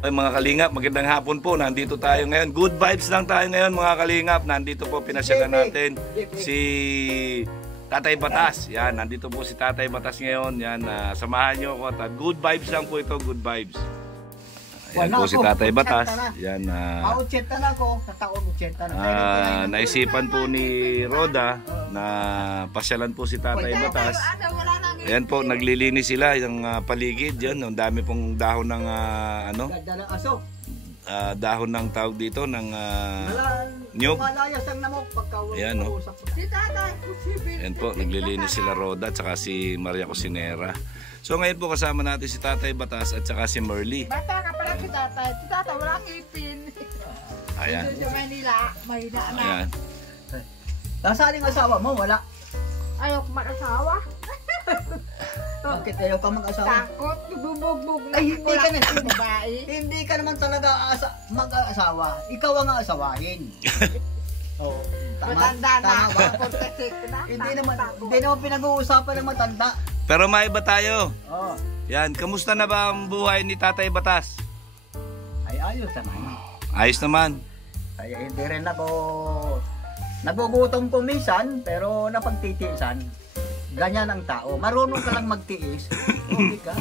Ay mga kalingap, magandang hapon po. Nandito tayo ngayon. Good vibes lang tayo ngayon mga kalingap. Nandito po pinasyalan natin si Tatay Batas. Yan, nandito po si Tatay Batas ngayon. Yan, samahan nyo ako. At good vibes lang po ito, good vibes. Yan po si Tatay Batas. Yan, naisipan po ni Roda na pasyalan po si Tatay Batas. Ayan po, naglilinis sila yung paligid yan. Ang dami pong dahon ng dahon ng tawag dito ng nyug. Ayan o. Ayan po, naglilinis sila Roda at saka si Maria Cosinera. So ngayon po kasama natin si Tatay Batas at saka si Merly. Bata ka pala si Tatay. Si Tatay walang ipin. Ayan. Dito sa Manila, mahina na. Ayan. Nasaan yung asawa mo? Wala. Ayaw ko mag-asawa. Bakit ayaw ka mag-asawa? Takot, bubugbog na. Ay, hindi ka na. Babae. Hindi ka naman talaga mag-asawa. Ikaw ang aasawahin. Oo. Matanda na. Hindi naman pinag-uusapan ng matanda. Pero maiba tayo. Oo. Yan, kamusta na ba ang buhay ni Tatay Batas? Ay, ayos naman. Ayos naman. Ay, hindi rin ako nagugutom ko minsan, pero napagtitiisan. Ganyan ang tao. Marunong ka lang magtiis. Okay ka.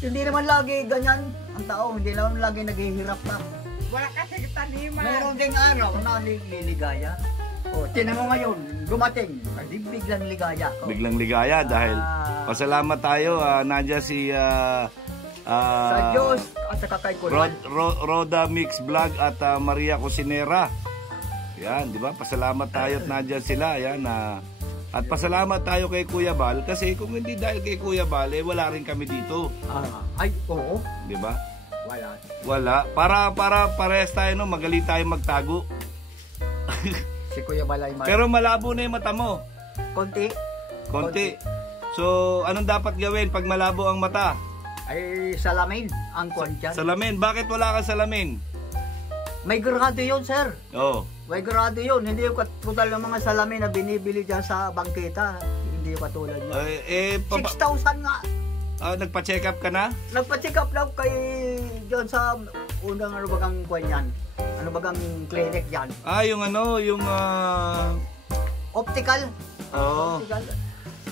Hindi naman lagi ganyan ang tao. Hindi naman lagi naghihirap ka. Wala kasi taniman. Meron ding araw na liligaya. O, tinan mo ngayon, dumating. Ay, biglang ligaya. O. Biglang ligaya dahil pasalamat tayo. Nandiyan si sa Diyos at sa kay Kuya. Roda Mix Vlog at Maria Cosinera. Yan, di ba? Pasalamat tayo at nandiyan sila. Yan, at pasalamat tayo kay Kuya Bal kasi kung hindi dahil kay Kuya Bal, eh wala rin kami dito. Ay, oo. Di ba? Wala. Para parehas tayo, no? Magaling tayo magtago. Si Kuya Bal ay Pero malabo na yung mata mo. Konti. So, anong dapat gawin pag malabo ang mata? Ay, salamin ang kwan dyan. Salamin. Bakit wala kang salamin? May grado yun, sir. Oo. May grado yun. Hindi yung katulad ng mga salamin na binibili dyan sa bangketa. Hindi yung katulad yun. 6,000 nga. Nagpa-check up ka na? Nagpa-check up lang kay dyan sa unang ano bagang kwan yan. Ano bagang clinic yan. Yung yung Optical. Oo. Optical.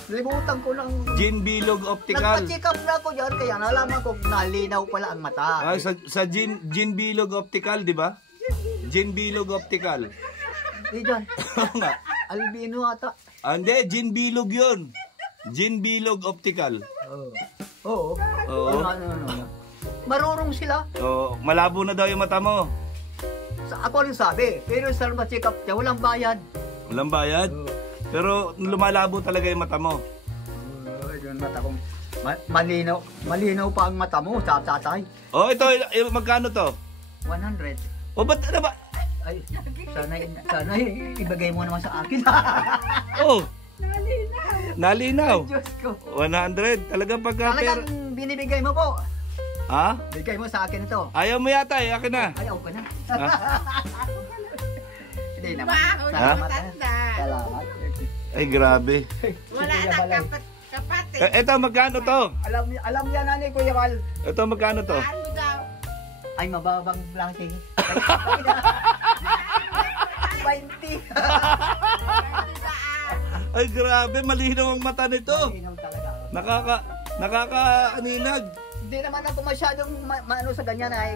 Limutan ko lang. Jean Bilog Optical. Nagpa-check up na ako dyan. Kaya nalaman ko nalinaw pala ang mata. Sa Jean Bilog Optical, di ba? Jean Bilog Optical. Hindi dyan. Albino ata. Hindi, Jean Bilog yun. Jean Bilog Optical. Oo. Ano. Marunong sila. Malabo na daw yung mata mo. Ako rin sabi. Pero sa check up niya, walang bayad. Walang bayad? Pero lumalabo talaga yung mata mo. Yung mata kong malinaw pa ang mata mo, tatay. Ito, magkano to? 100. Ba't ano ba? Ay, sana ibigay mo naman sa akin. Nalinaw. Diyos ko. 100. Talagang Talagang binibigay mo po. Ha? Bigay mo sa akin ito. Ayaw mo yata akin na. Ayaw ko na. Hindi naman. Salamat. Salamat. Ay, grabe. Wala na kapatid. Ito, magkano to? Alam yan na ni Kuya Val. Ito, magkano to? Ano daw? Ay, mababang langking. 20. Ay, grabe. Malinaw ang mata nito. Malinaw talaga. Nakaka-aninag. Hindi naman ako masyadong maano sa ganyan ay.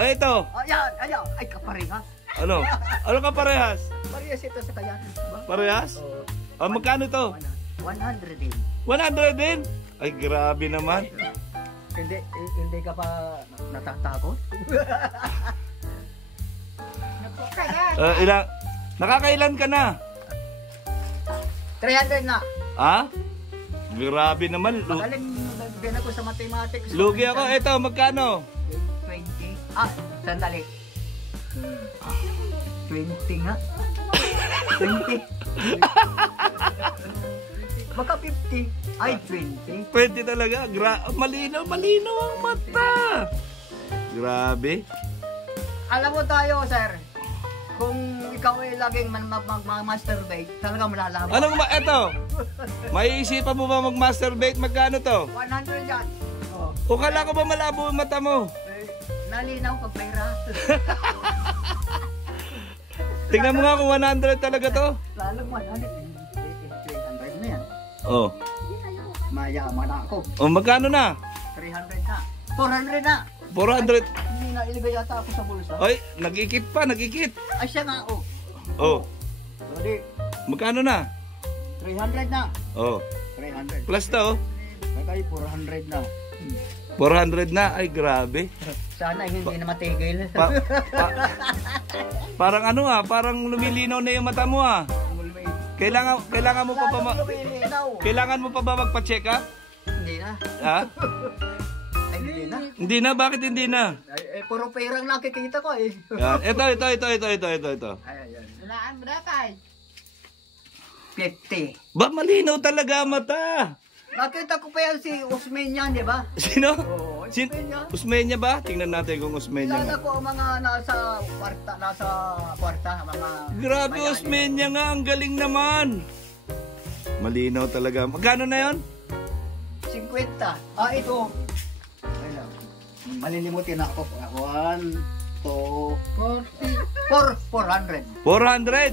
Ay, ito. Ayan. Ay, kaparehas. Ano? Ano ka parehas? Parehas ito sa kanya. Parehas? Magkano to? 100 din. 100 din? Ay, grabe naman. Hindi ka pa natatakot? Nakakailan ka na? 300 na. Ha? Grabe naman. Magaling din ako sa mathematics. Lugi ako. Ito, magkano? 20. Sandali. 20 nga. 20. Baka 50. Ay, 20. 20 talaga. Malinaw ang mata. Grabe. Alam mo tayo, sir, kung ikaw ay laging masturbate, talagang malalaman. Anong eto? Maiisipan mo ba mag-masturbate? Magkano to? 100 yan. Oh. O kala ko ba malabo ang mata mo? Nalinaw pag pera. Tingnan mo nga kung 100 talaga to. Lalong 100. 300 na yan. Oh. Mayaman na ako. O magkano na? 300 na. 400 na. 400. Hindi na ilagay yata ako sa bulsa. Ay, nag-ikit pa, nag-ikit. Ay siya nga, oh. Oh. Sorry, Magkano na? 300 na. Oh. 300. Plus to. Kaya 400 na. 400 na. Ay, grabe. Sana hindi na matigil. Parang ano parang lumilinaw na yung mata mo Kailangan mo pa ba Kailangan mo pa ba magpa-check up? Hindi na. Ha? Ay, hindi na. Hindi na, bakit hindi na? Ay, puro perang nakikita ko eh. Yan. Ito. Ay, ayan. Walaan mo na tayo. 50. Ba malinaw talaga ang mata? Nakita ko pa yan si Usmeña, di ba? Sino? Oo, Usmeña. Usmeña ba? Tingnan natin kung Usmeña Kilala nga. ko ang mga nasa kwarta, mga... Grabe, bayani. Usmeña nga, ang galing naman. Malinaw talaga. Magkano na yon? 50. Ah, ito. Ay lang. Malilimutin ako. 1, 2, 400. 400.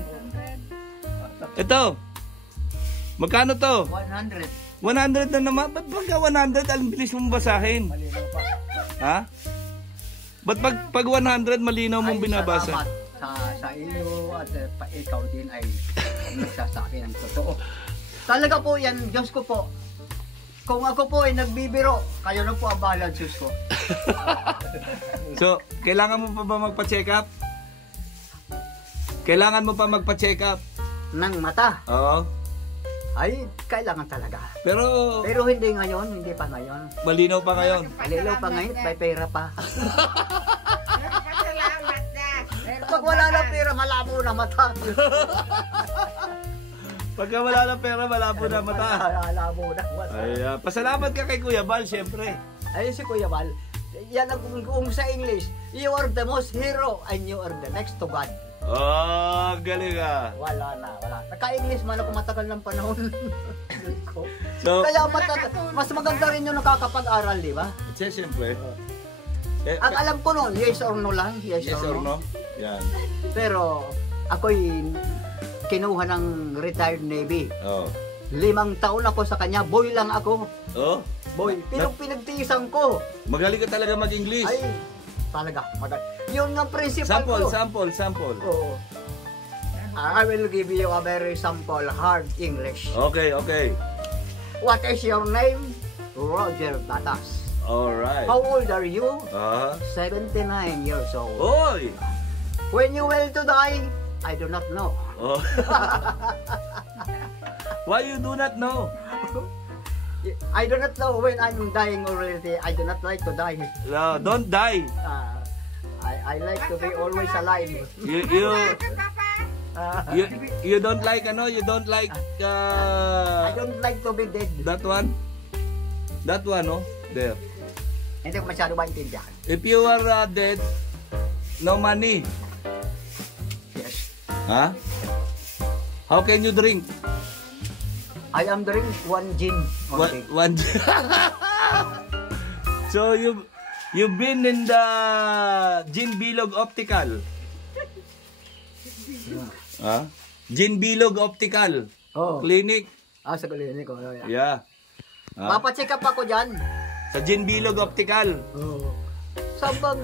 Ito. Magkano to? 100. 100 na naman. Ba't pagka 100, alam bilis mong basahin? Malinaw pa. Ha? Ba't pag 100, malinaw mong binabasa? Salamat sa iyo at ikaw din ay nagsasabi ng totoo. Talaga po yan, Diyos ko po. Kung ako po ay nagbibiro, kayo na po ang bahala, Diyos ko. So, kailangan mo pa ba magpa-check up? Kailangan mo pa magpa-check up? Ng mata. Oo. Ay, kailangan talaga. Pero, Hindi ngayon, hindi pa ngayon. malinaw pa ngayon. Alilaw pa ngayon, may pera pa. Pasalamat na. Pag wala na pera, malabo na mata. Pagka wala na pera, malabo na mata. Malabo na mata. Ay, pasalamat ka kay Kuya Bal, syempre. Ayun si Kuya Val, yan ang kung sa English, you are the most hero and you are the next to God. Oh, galing Wala na. Naka-English man ako matagal ng panahon. So, Kaya mas maganda rin yung nakakapag-aral, di ba? syempre. Ang alam ko noon, yes or no lang. Yes, Yes or no? Yan. Pero ako'y kinuha ng retired Navy. Oh. 5 taon ako sa kanya, boy lang ako. Oh? Boy, pero pinagtiisan ko. Magaling ka talaga mag-English. Ay, talaga. Yun nga principal ko. Sample. Oo. I will give you a very simple hard English. Okay. What is your name? Roger Batas. Alright. How old are you? 79 years old. Oy! When you will to die, I do not know. Oh. Why you do not know? I do not know when I'm dying already. I do not like to die. No, don't die. I like to be always alive. You don't like you don't like I don't like to be dead. that one? That one, no? There. Hindi ko masyado maintindihan. If you are dead, no money. Yes. Huh? How can you drink? I am drink 1 gin. One. So you've been in the Gin Bilog Optical. Huh? Gin Bilog Optical Oh. Clinic. Sa klinik ko. Yeah. Papacheck up ako dyan. Sa Gin Bilog Optical. Oo.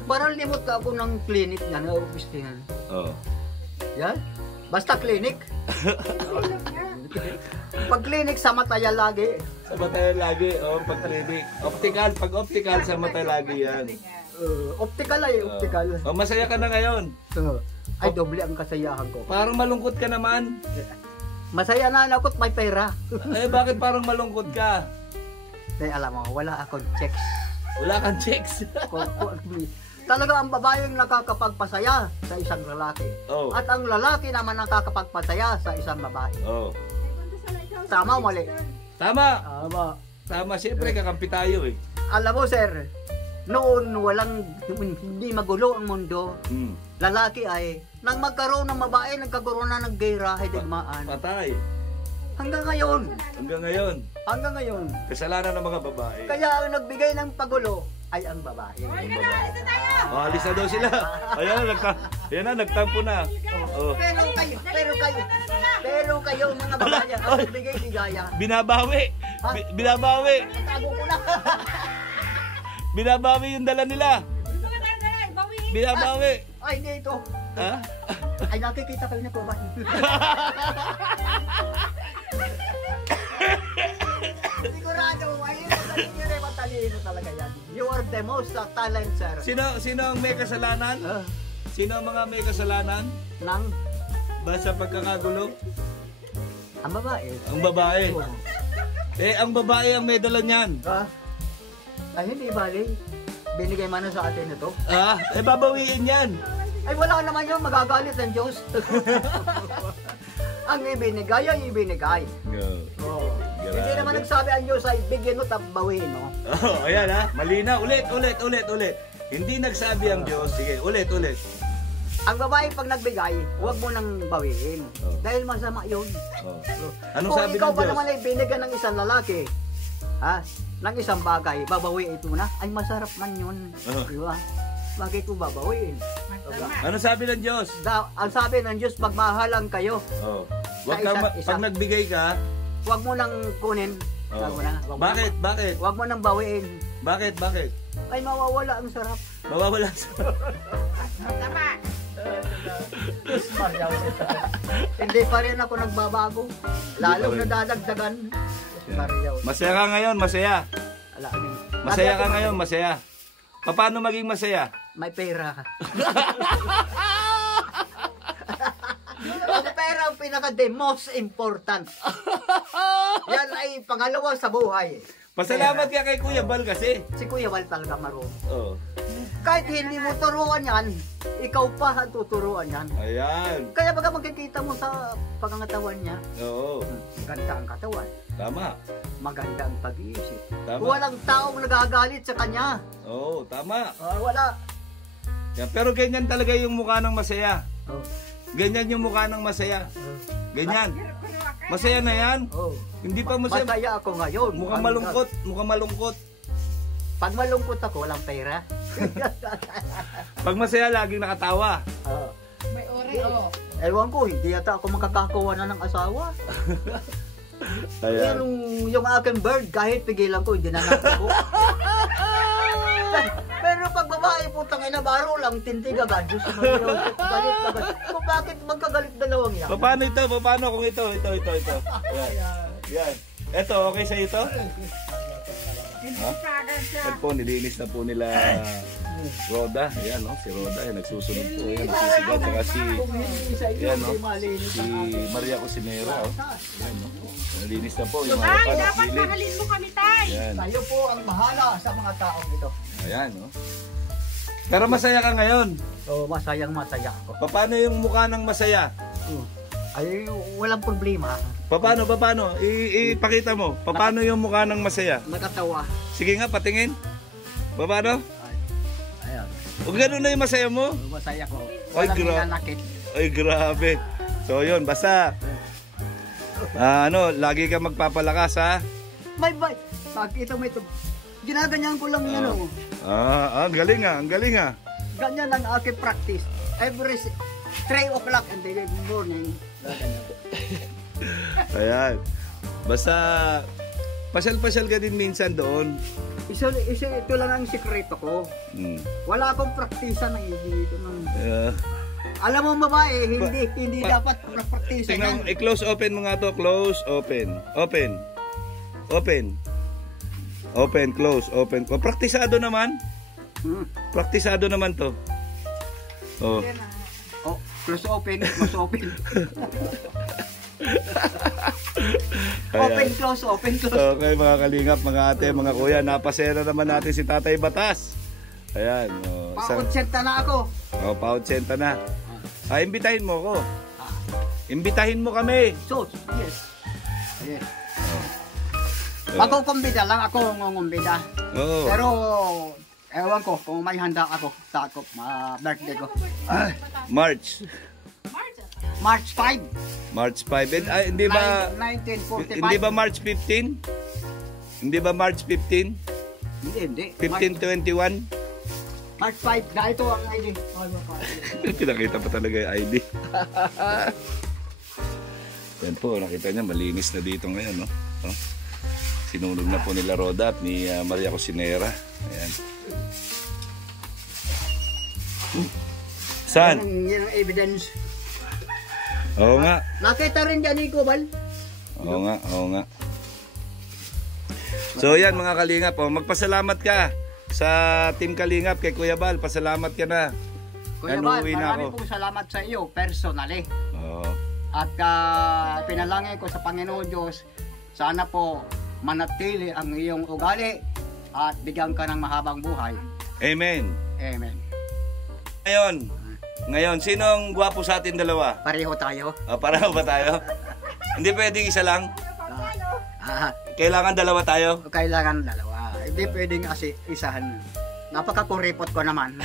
Parang limot ka ako ng clinic na na-office yan. Oh. Yan? Basta clinic. Pag clinic sa Mataya lagi. Sa Mataya lagi, pag clinic. Pag optical, sa Mataya lagi yan. Optical ay optical. Masaya ka na ngayon. Ay, doble ang kasayahan ko. Parang malungkot ka naman. Masaya na ako at may pera. Bakit parang malungkot ka? Alam mo, wala akong checks. Wala kang checks. Talaga ang babaeng nakakapagpasaya sa isang lalaki. Oh. At ang lalaki naman nakakapagpasaya sa isang babae. Oh. Tama o mali? Tama. Tama. Tama, siyempre kakampi tayo eh. Alam mo sir, noon hindi magulo ang mundo. Lalaki ay, nang magkaroon ng babae, nagkaroon na ng gera, ay digmaan. Patay. Hanggang ngayon. Hanggang ngayon. Hanggang ngayon. Kasalanan ng mga babae. Kaya ang nagbigay ng pagulo ay ang babae. Ay, ka na, alis na tayo. Alis na daw sila. Ayan na, nagtampo na. Oh. Pero kayo mga babae, ang nagbigay ligaya. Binabawi. Binabawi. Tago ko na. Binabawi yung dala nila. Binabawi. Ay, hindi ito. Ha? Ay, nakikita kayo na po ba? Sigurado, ayun, matalino talaga yan. You are the most talent, sir. Sino ang may kasalanan? Sino ang mga may kasalanan? Nang Basta pagkakagulo? ang babae. Ang babae. Ang babae ang may dala niyan. Ay, hindi bali. Binigay man sa atin ito. Babawiin yan. Ay, wala naman yun. Magagalit ang Diyos. Ang ibinigay ay ibinigay. Hindi naman nagsabi ang Diyos ay bigyan mo tapos bawiin mo. Ayan ha. Malina. Ulit. Hindi nagsabi ang Diyos. Sige, ulit. Ang babae pag nagbigay, huwag mo nang bawiin. Dahil masama yun. Anong sabi ng Diyos? Kung ikaw pa naman ay binigyan ng isang lalaki, ng isang bagay, babawiin ito na, ay masarap man yun. Diba? Bakit ko babawiin? Ano sabi ng Diyos? Ang sabi ng Diyos, magmahalan kayo. Pag nagbigay ka, huwag mo nang kunin. Bakit? Huwag mo nang bawiin. Bakit? Ay mawawala ang sarap. Mawawala sa... Tama. Hindi pa rin ako nagbabago. Lalong nadadagdagan. Masaya ka ngayon, masaya. Masaya ka ngayon, masaya. Paano maging masaya? May pera ka. Ang pera ang the most important. Yan ay pangalawa sa buhay. Pasalamat ka kay Kuya Bal kasi. Si Kuya Bal talaga marunong. Oo. Kahit hindi mo turuan yan, ikaw pa ang tuturuan yan. Ayan. Kaya baga makikita mo sa pangangatawan niya, Oo. maganda ang katawan. Tama. Maganda ang pag-iisip. Tama. Walang taong nagagalit sa kanya. Oo, tama. Wala. Yeah, pero ganyan talaga yung mukha ng masaya. Oh. Ganyan yung mukha ng masaya. Ganyan. Masaya na yan. Oh. Hindi pa masaya. Masaya ako ngayon. Mukhang malungkot. Mukhang malungkot. Pag malungkot ako, walang pera. Pag masaya, laging nakatawa. May ori, Ewan ko, hindi yata ako makakakuha na ng asawa. Ayan. Yung aking bird, kahit pigilan ko, hindi na ako. Pero pag babae, putang ina, baro lang, tintig agad. Diyos mo, galit agad. Kung bakit magkagalit dalawang yan? Paano ito? Paano kung ito? Ayan. Yan. Ito, okay sa ito? Po, nilinis na po nila Roda. Ayan, no? Si Roda, ayan, nagsusunod po. Ayan, nagsisigaw. Saka ayan, no? Si Maria Cosinero. Ayan, no? Nalinis na po. Yung mga Tay, palat, dapat gilid. mahalin mo kami, Tay. Ayan. Tayo po ang bahala sa mga taong ito. Ayan, no? Pero masaya ka ngayon. Masayang masaya ako. Paano yung mukha ng masaya? Ay, walang problema. Paano? Ipakita mo. Paano yung mukha ng masaya? Nakatawa. Sige nga, patingin. Paano? Ayan. O gano'n na yung masaya mo? Masaya ko. Ay, Walang hinanakit. Ay, grabe. So, yun. Basta, lagi ka magpapalakas, ha? Bye. Pakita mo ito. Ginaganyan ko lang yan, oh. Ang galing nga. Ganyan ang aking practice. Every 3 o'clock in the morning. Ayan. Basta, pasyal-pasyal ka din minsan doon. Ito lang ang sikreto ko. Wala akong praktisa ng dito. Alam mo babae, hindi dapat praktisa Tingnan, yan. i-close open mo nga to. Close, open. Open. Close, open. Praktisado naman. Praktisado naman to. Close open. Open, close. Okay mga kalingap, mga ate, mga kuya, napasaya na naman natin si Tatay Batas. Ayan. Pa-80 na ako. Pa-80 na. Imbitahin mo ako. Imbitahin mo kami. So, yes. Ako kumbida lang, ako ngumbida. Oo. Pero Ewan ko kung may handa ako sa ako, birthday ko. March. March 5, March 5. Ay, hindi ba 1945. hindi ba March 15? Hindi ba March 15? Hindi. 1521? March 5, na ito ang ID. Pinakita pa talaga yung ID. Yan po, nakita niya malinis na dito ngayon, no? Oh. Sinunog na po nila Roda at ni Maria Cosinera. Ayan. Saan? Yan ang evidence. Oo nga. Nakita rin dyan ni Kubal. Oo nga, oo nga. So yan mga Kalingap, oh, magpasalamat ka sa Team Kalingap kay Kuya Bal. Pasalamat ka na. Kuya Yan, Bal, uuwi na marami ako. pong salamat sa iyo, personally. Oo. At pinalangin ko sa Panginoon Diyos, sana po manatili ang iyong ugali at bigyan ka ng mahabang buhay. Amen. Amen. Ngayon, sino ang gwapo sa atin dalawa? Pareho tayo. Pareho ba tayo? Hindi pwedeng isa lang? Kailangan dalawa tayo? Kailangan dalawa. Hindi pwedeng isahan. Napaka-kuripot ko naman.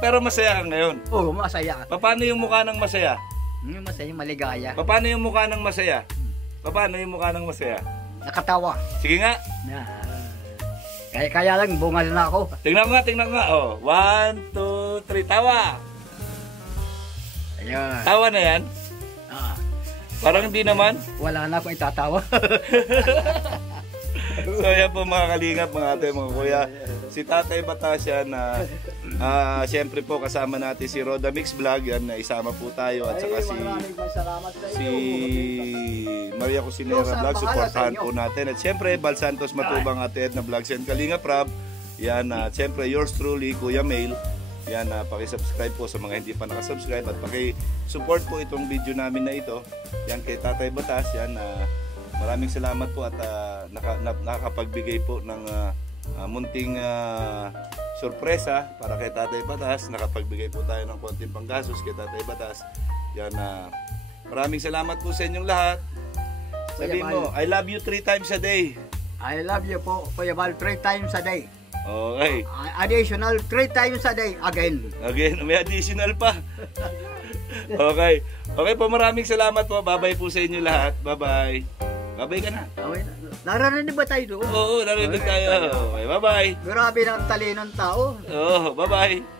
Pero masaya ka ngayon. Oo, masaya. Paano yung mukha ng masaya? Masaya, maligaya. Paano yung mukha ng masaya? Paano yung mukha ng masaya? Nakatawa. Sige nga. Kaya lang, bungal na ako. Tingnan mo nga. Oh, 1, 2, 3, tawa. Ayun. Tawa na yan? Parang hindi naman. Wala na akong itatawa. So yan po mga Kalingap, mga ate, mga kuya. Si Tatay Batasya na siyempre po kasama natin si Roda Mix Vlog. Yan, na isama po tayo. At saka si Maria Cosinera Vlog. Supportahan po natin. At siyempre Bal Santos Matubang Ate Edna Vlogs and Kalingap Rab. Yan, siyempre yours truly, Kuya Mail. Yan, paki-subscribe po sa mga hindi pa nakasubscribe. At paki-support po itong video namin na ito. Yan kay Tatay Batas. Yan, maraming salamat po at nakakapagbigay po ng munting sorpresa para kay Tatay Batas. Nakapagbigay po tayo ng konting panggastos kay Tatay Batas. Yan, maraming salamat po sa inyong lahat. Sabihin mo, I love you 3 times a day. I love you po, Kuya Bal, 3 times a day. Okay. Additional 3 times a day again. Again, may additional pa. Okay. Okay po, maraming salamat po. Bye-bye po sa inyo lahat. Bye-bye. Bye-bye ka na. Okay. Naririnig ba tayo doon? Oo, narinig tayo. Okay, bye-bye. Grabe ng talino ng tao. Oo, bye-bye.